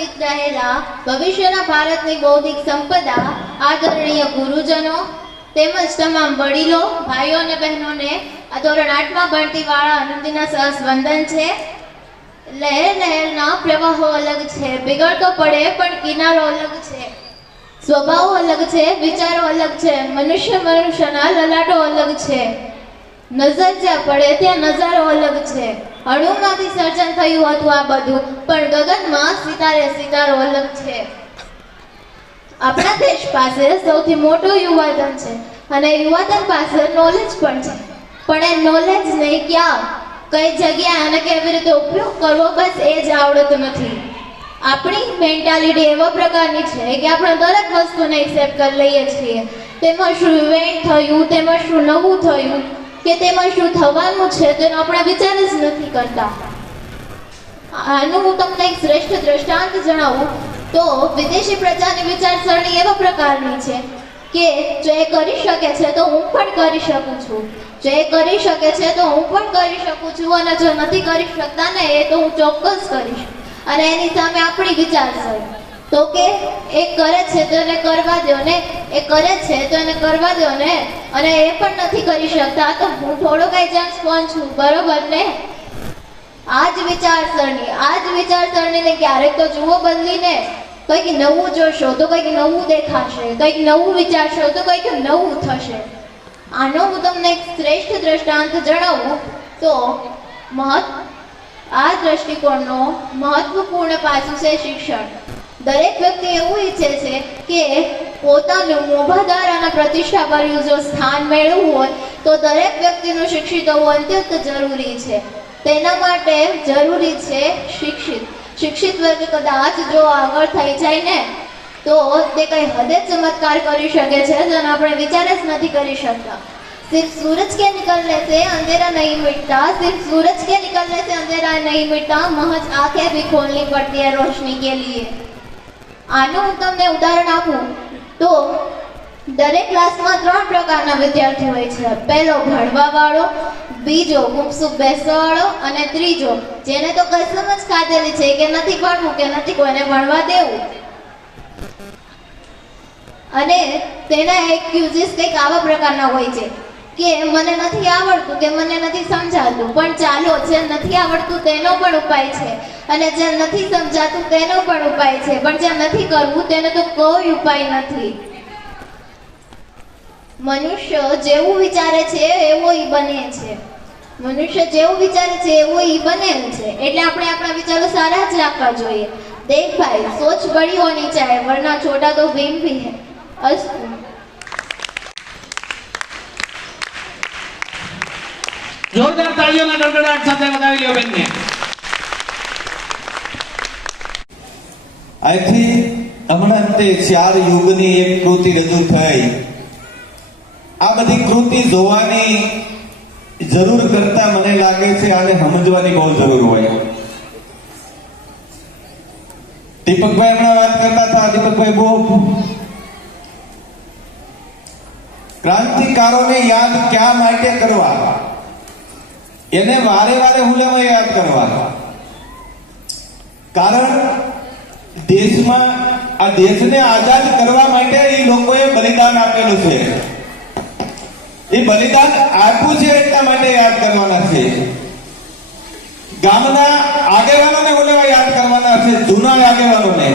ઉપસ્થિત રહેલા ભવિષ્યના ભારતની બૌદ્ધિક સંપદા આદરણીય ગુરુજનો તેમજ તમામ વડીલો, ભાઈઓ અને બહેનોને આ ધોરણ 8માં ભણતી વાળા આનંદીના સહસ વંદન છે. લહેર લહેરના પ્રવાહો અલગ છે, બિગડતો પડે પણ કિનારો અલગ છે, સ્વભાવો અલગ છે, વિચારો અલગ છે, મનુષ્યના લલાટો અલગ છે, નજર જ્યાં પડે ત્યાં નજારો અલગ છે. અણુમાંથી સર્જન થયું હતું આ બધું, પણ ગગનમાં સિતારે સિતારો અલગ છે. આપણા દેશ પાસે સૌથી મોટું યુવાધન છે અને યુવાધન પાસે નોલેજ પણ છે, પણ એ નોલેજ નહીં ક્યાં, કઈ જગ્યાએ અને કેવી રીતે ઉપયોગ કરવો, બસ એ જ આવડતું નથી. આપણી મેન્ટાલિટી એવા પ્રકારની છે કે આપણે દરેક વસ્તુને એક્સેપ્ટ કરી લઈએ છીએ. તેમાં શું ઇવેન્ટ થયું, તેમાં શું નવું થયું કે તેમાં શું થવાનું છે તેનો આપણે વિચાર જ નથી કરતા. આનું હું તમને એક શ્રેષ્ઠ દ્રષ્ટાંત જણાવું તો વિદેશી પ્રજાની વિચારસરણી એવા પ્રકારની છે કે જો એ કરી શકે છે તો હું પણ કરી શકું છું, જો એ કરી શકે છે તો હું પણ કરી શકું છું, અને જો નથી કરી શકતા ને એ તો હું ચોક્કસ કરીશ. અને એની સામે આપણી વિચારસરણી તો કે એ કરે છે તો એને કરવા દો ને, એ કરે છે તો એને કરવા દો ને, અને એ પણ નથી કરી શકતા તો હું થોડો કઈ ચાન્સ પહોંચું, બરોબર ને? આ જ વિચારસરણીને ક્યારેક તો જુઓ બદલીને, કંઈક નવું જોશો તો કંઈક નવું દેખાશે, કંઈક નવું વિચારશો તો કંઈક નવું થશે. આનો હું તમને એક શ્રેષ્ઠ દ્રષ્ટાંત જણાવું તો આ દ્રષ્ટિકોણનો મહત્વપૂર્ણ પાસું છે શિક્ષણ. દરેક વ્યક્તિ એવું ઈચ્છે છે કે પોતાનું મોભાદાર અને પ્રતિષ્ઠાભર્યું જો સ્થાન મેળવવું હોય તો દરેક વ્યક્તિનું શિક્ષિત હોવું અત્યંત જરૂરી છે. તેના માટે જરૂરી છે શિક્ષિત વ્યક્તિ કદાચ જો આગળ થઈ જાય ને તો તે કઈ હદે ચમત્કાર કરી શકે છે જેનો આપણે વિચાર જ નથી કરી શકતા. सिर्फ सूरज के निकलने से अंधेरा नहीं मिटता, सिर्फ सूरज के निकलने से अंधेरा नहीं मिटता, महज आंखें भी खोलनी पड़ती है रोशनी के लिए. આનું હું તમને ઉદાહરણ આપું તો દરેક ક્લાસમાં 3 પ્રકારના વિદ્યાર્થીઓ હોય છે. પહેલો ભણવા વાળો, બીજો ગુપસુપ બેસવા વાળો અને ત્રીજો જેને તો કસમ જ ખાધેલી છે કે નથી ભણવું કે નથી કોઈને ભણવા દેવું. અને તેના એક્યુઝિસ કંઈક આવા પ્રકારના હોય છે કે મને નથી આવડતું કે મને નથી સમજાતું, પણ ચાલો જે નથી આવડતું તેનો પણ ઉપાય છે અને જે નથી સમજાતું તેનો પણ ઉપાય છે, પણ જે નથી કરવું તેનો તો કોઈ ઉપાય નથી. મનુષ્ય જેવું વિચારે છે એવો ઈ બને છે, મનુષ્ય જેવું વિચારે છે એવું ઈ બનેલ છે. એટલે આપણે આપણા વિચારો સારા જ રાખવા જોઈએ. દેખ ભાઈ, સોચ બડી હોની ચાહીએ વરના છોટા તો ભીમ ભી હૈ. અસ્તુ. જોરદાર તાળીઓના ગડગડાટ સાથે વધાવી લ્યો બેનને. આથી હમણાં તે 4 યુગની એક કૃતિ રજૂ થઈ. આ બધી કૃતિ જોવાની જરૂર કરતા મને લાગે છે આને સમજવાની બહુ જરૂર હોય. દીપકભાઈ હમણાં વાત કરતા હતા, દીપકભાઈ બહુ ક્રાંતિકારોને યાદ ક્યાં માટે કરવા, એને વારે વારે હુલેમાં યાદ કરવા. કારણ દેશમાં આ દેશને આઝાદ કરવા માટે એ લોકોએ બલિદાન આપેલું છે. એ બલિદાન આપ્યું છે એટલા માટે યાદ કરવાના છે. ગામના આગેવાનોને બોલેવા યાદ કરવાના છે, જૂના આગેવાનોને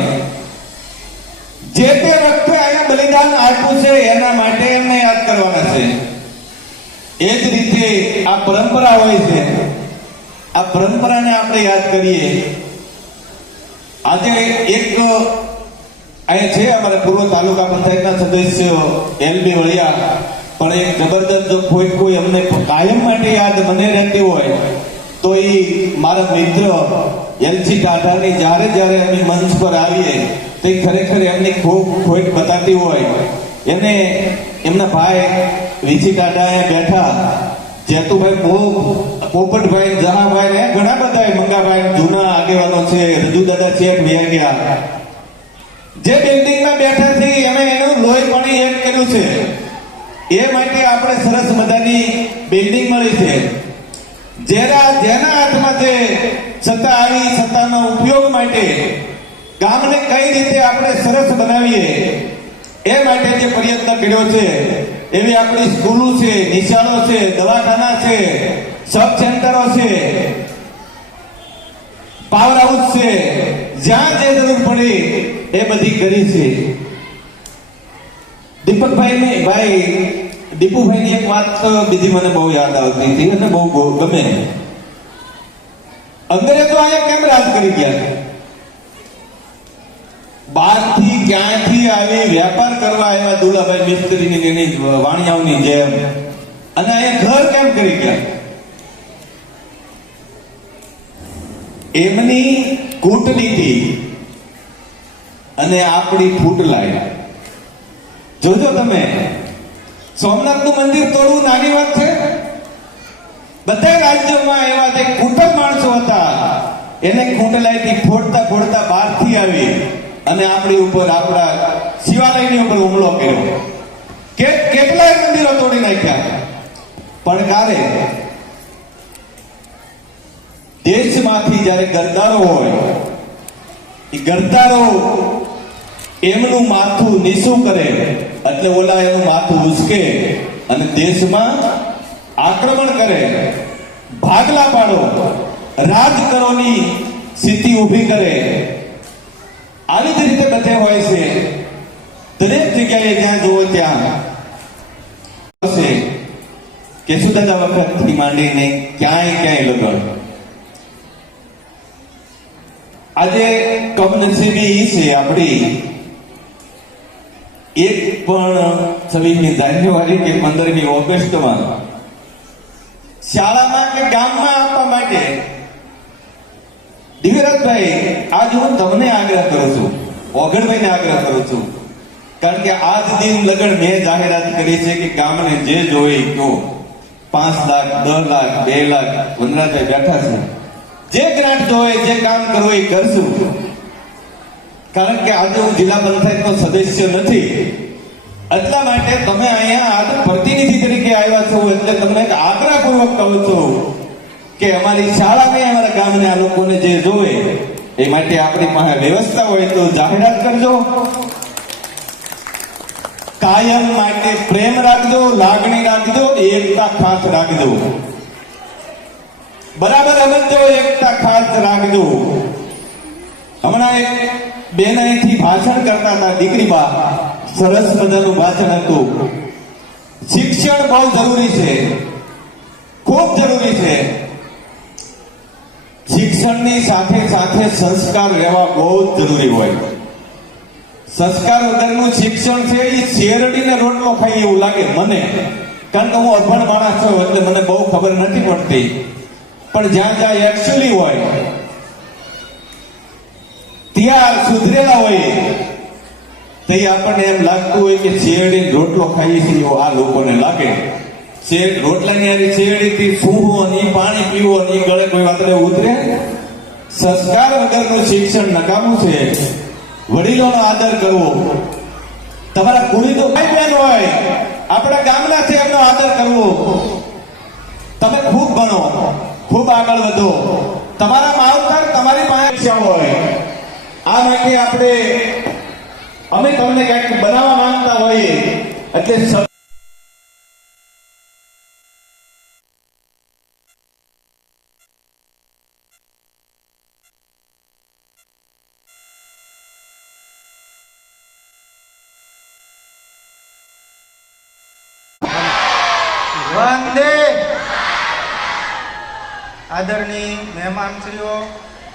જે તે વખતે અહીંયા બલિદાન આપ્યું છે એના માટે એમને યાદ કરવાના છે. એ જ રીતે આ પરંપરા હોય છે, આ પરંપરાને આપણે યાદ કરીએ. આજે એક અહીંયા છે અમારા પૂર્વ તાલુકા પંચાયતના સદસ્ય એલબી વળિયા, પણ એક જબરદસ્ત જો કોઈ અમને કાયમ માટે યાદ મને રહેતી હોય તો એ મારા મિત્ર એલસી ટાટાની જ્યારે અમે મંચ પર આવીએ તે ખરેખર એમની ખૂબ ખોટ બતાતી હોય. એને એમના ભાઈ વીસી ટાટા બેઠા, જેતુભાઈ, પોપટભાઈ, જહાભાઈ ને ઘણા બધા મંગાભાઈ જૂના આગેવાનો છે, રજુ દાદા શેઠ વ્યા ગયા, જે બિલ્ડિંગમાં બેઠા છે એને એનું લોહી પાણી એડ કર્યું છે. એ માટે આપણે સરસ મજાની બિલ્ડિંગ મળી છે. જેના હાથમાં છે સત્તા આવી, સત્તાનો ઉપયોગ માટે ગામને કઈ રીતે આપણે સરસ બનાવીએ એ માટે જે પ્રયત્ન કર્યો છે એવી આપણી સ્કૂલો છે, નિશાળો છે, દવાખાના છે, સબ સેન્ટરો છે, પાવર હાઉસ છે, જ્યાં જે જરૂર પડી એ બધી કરી છે. દીપુભાઈની એક વાત બીજી મને બહુ યાદ આવતી હતી અને બહુ ગમે. અંગ્રેજો અહીંયા કેમ રાજ કરી ગયા? બહારથી ક્યાંથી આવી વેપાર કરવા આવ્યા દુલાભાઈ મિસ્ત્રીની એની વાણિયાઓની જેમ, અને અહીંયા ઘર કેમ કરી ગયા? એમની કૂટનીતિ અને આપણી ફૂટલાઈ જોજો તમે. સોમનાથનું મંદિર તોડવું નાની વાત છે? બધા રાજ્યોમાં એવા જે કુટુંબ માણસો હતા એને કૂટલાઈથી ફોડતા ફોડતા બહારથી આવી અને આપણી ઉપર, આપણા શિવાલયની ઉપર હુમલો કર્યો. કેટલાય મંદિરો તોડી નાખ્યા. પડકારે દેશમાંથી જ્યારે ગરદારો હોય, એ ગરદારો એમનું માથું નીચું કરે એટલે ઓલા એનું માથું ઉચકે અને દેશમાં આક્રમણ કરે, ભાગલા પાડો, રાજ કરોની સ્થિતિ ઊભી કરે. આવી જ રીતે બધે હોય છે. દરેક જગ્યાએ જ્યાં જુઓ ત્યાં કેશુદાદા વખતથી માંડીને ક્યાંય લગન. આજે કમનસીબી એ છે આપણી, એક પણ 26મી જાન્યુઆરી કે 15મી ઓગસ્ટમાં શાળામાં કે ગામમાં આપવા માટે. દિવ્યરાજભાઈ, આજ હું તમને આગ્રહ કરું છું, ઓગણભાઈને આગ્રહ કરું છું, કારણ કે આજ દિન લગન મેં જાહેરાત કરી છે કે ગામને જે જોઈ તો 5 લાખ, 10 લાખ, 2 લાખ વનરાજભાઈ બેઠા છે. જે ગ્રાન્ટ જોઈએ, જે કામ કરવું એ કરશું. કારણ કે આજે હું જિલ્લા પંચાયતનો સદસ્ય નથી, એટલા માટે તમે અહીંયા આજ પ્રતિનિધિ તરીકે આવ્યા છો એટલે તમને એક આગ્રહપૂર્વક કહું છું કે અમારી શાળાને, અમારા ગામને, આ લોકોને જે જોવે એ માટે આપણી પાસે વ્યવસ્થા હોય તો જાહેરાત કરજો. કાયમ માટે પ્રેમ રાખજો, લાગણી રાખજો, એકતા ખાસ રાખજો. બરાબર સમજો, એકતા ખાસ રાખજો. હમણાં એક બેન અહીંથી ભાષણ કરતા હતા, દીકરી બા, સરસ મજાનું ભાષણ હતું. શિક્ષણ બહુ જરૂરી છે, ખૂબ જરૂરી છે. શિક્ષણની સાથે સાથે સંસ્કાર રહેવા બહુ જ જરૂરી હોય. સંસ્કાર વગરનું શિક્ષણ છે એ શેરડીને રોટલો ખાઈ એવું લાગે મને, કારણ કે હું અભણ માણસ છું એટલે મને બહુ ખબર નથી પડતી. પણ જ્યાં જ્યાં એકચ્યુઅલી હોય, ત્યાં સુધરેલા હોય, તે આપણને એમ લાગતું હોય કે શેરડી રોટલો ખાઈએ છીએ એવો આ લોકોને લાગે. રોટલાની હારી શેરડીથી સૂવો ને પાણી પીવો ને ગળે કોઈ વાતરે ઉતરે? સંસ્કાર વગરનું શિક્ષણ નકામું છે. વડીલોનો આદર કરવો, તમારા ગુણી તો ભાઈ બહેન હોય, આપણા ગામના છે એમનો આદર કરવો. તમે ખૂબ ભણો, ખૂબ આગળ વધો, તમારા માવતર તમારી પાસે હોય. આ માટે અમે તમને કંઈક બનાવવા માંગતા હોઈએ એટલે વંદે. આદરણીય મહેમાનશ્રીઓ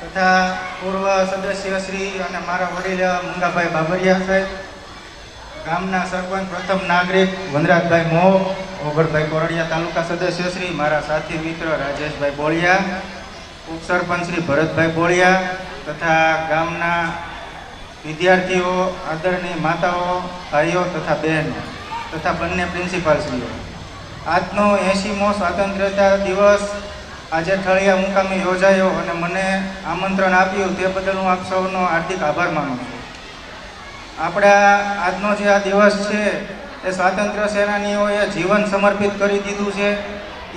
તથા પૂર્વ સદસ્યશ્રી અને મારા વડીલ મંગાભાઈ બાબરિયા સાહેબ, ગામના સરપંચ પ્રથમ નાગરિક વનરાજભાઈ મોહ, ઓગળભાઈ કોરડિયા તાલુકા સદસ્યશ્રી, મારા સાથી મિત્ર રાજેશભાઈ બોળિયા, ઉપસરપંચ શ્રી ભરતભાઈ બોળિયા તથા ગામના વિદ્યાર્થીઓ, આદરણીય માતાઓ, ભાઈઓ તથા બહેનો તથા બંને પ્રિન્સિપાલશ્રીઓ, આજનો 80મો સ્વાતંત્ર્યતા દિવસ આજે ઠળિયા મુકામે યોજાયો અને મને આમંત્રણ આપ્યું તે બદલ હું આપ સૌનો હાર્દિક આભાર માનું છું. આપણા આજનો જે આ દિવસ છે એ સ્વાતંત્ર્ય સેનાનીઓએ જીવન સમર્પિત કરી દીધું છે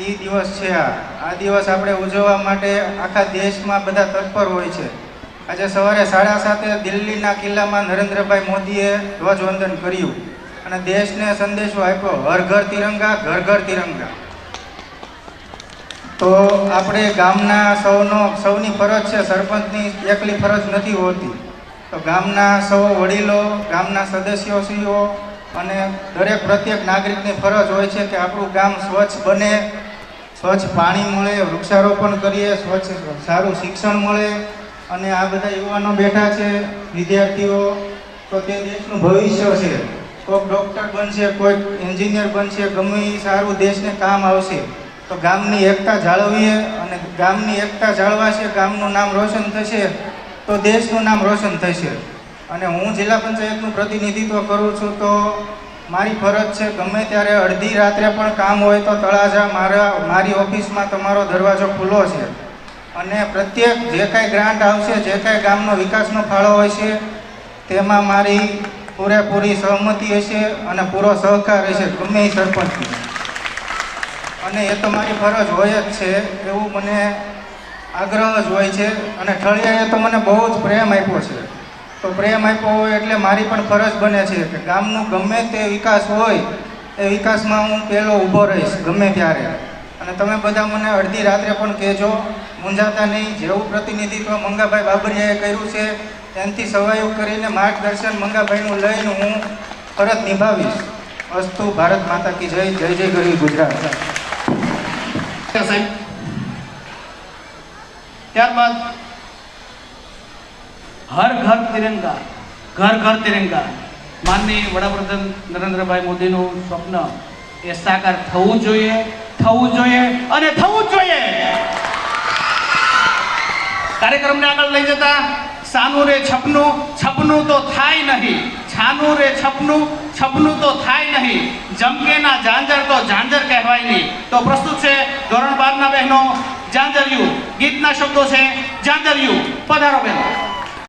એ દિવસ છે. આ દિવસ આપણે ઉજવવા માટે આખા દેશમાં બધા તત્પર હોય છે. આજે સવારે 7:30 દિલ્હીના કિલ્લામાં નરેન્દ્રભાઈ મોદીએ ધ્વજવંદન કર્યું અને દેશને સંદેશો આપ્યો, હર ઘર તિરંગા, ઘર ઘર તિરંગા. તો આપણે ગામના સૌની ફરજ છે, સરપંચની એકલી ફરજ નથી હોતી. તો ગામના સૌ વડીલો, ગામના સદસ્યોશ્રીઓ અને પ્રત્યેક નાગરિકની ફરજ હોય છે કે આપણું ગામ સ્વચ્છ બને, સ્વચ્છ પાણી મળે, વૃક્ષારોપણ કરીએ, સ્વચ્છ સારું શિક્ષણ મળે. અને આ બધા યુવાનો બેઠા છે, વિદ્યાર્થીઓ, તો તે દેશનું ભવિષ્ય છે. કોઈક ડૉક્ટર બનશે, કોઈક એન્જિનિયર બનશે, ગમે એ સારું દેશને કામ આવશે. તો ગામની એકતા જાળવીએ અને ગામની એકતા જાળવાશે, ગામનું નામ રોશન થશે તો દેશનું નામ રોશન થશે. અને હું જિલ્લા પંચાયતનું પ્રતિનિધિત્વ કરું છું, તો મારી ફરજ છે ગમે ત્યારે અડધી રાત્રે પણ કામ હોય તો તળાજા મારી ઓફિસમાં તમારો દરવાજો ખુલ્લો છે. અને પ્રત્યેક જે કાંઈ ગ્રાન્ટ આવશે, જે કાંઈ ગામનો વિકાસનો ફાળો હોય છે તેમાં મારી પૂરેપૂરી સહમતિ હશે અને પૂરો સહકાર હશે ગમે એ સરપંચની. અને એ તો મારી ફરજ હોય જ છે, એવું મને આગ્રહ જ હોય છે. અને ઠળિયાએ તો મને બહુ જ પ્રેમ આપ્યો છે. તો પ્રેમ આપ્યો હોય એટલે મારી પણ ફરજ બને છે કે ગામનું ગમે તે વિકાસ હોય એ વિકાસમાં હું પહેલો ઊભો રહીશ ગમે ત્યારે. અને તમે બધા મને અડધી રાત્રે પણ કહેજો, મૂંઝાતા નહીં. જેવું પ્રતિનિધિત્વ મંગાભાઈ બાબરિયાએ કર્યું છે એનાથી સવાયું કરીને માર્ગદર્શન મંગાભાઈનું લઈને હું ફરજ નિભાવીશ. અસ્તુ. ભારત માતા કી જય. જય જય ગરવી ગુજરાત. સાહેબ, ત્યારબાદ હર ઘર તિરંગા, ઘર ઘર તિરંગા, માનનીય વડાપ્રધાન નરેન્દ્રભાઈ મોદીનું સ્વપ્ન એ સાકાર થવું જોઈએ, થવું જોઈએ અને થવું જ જોઈએ. કાર્યક્રમને આગળ લઈ જતા સાનું રે છપનું, છપનું તો થાય નહીં, છાનું રે છપનું, છપનું તો થાય નહીં, જમકેના ઝાંઝર તો ઝાંઝર કહેવાય નહીં. તો પ્રસ્તુત છે ધોરણ 12 ના બહેનો ઝાંઝરિયું. ગીતના શબ્દો છે ઝાંઝરિયું. પધારો બહેનો.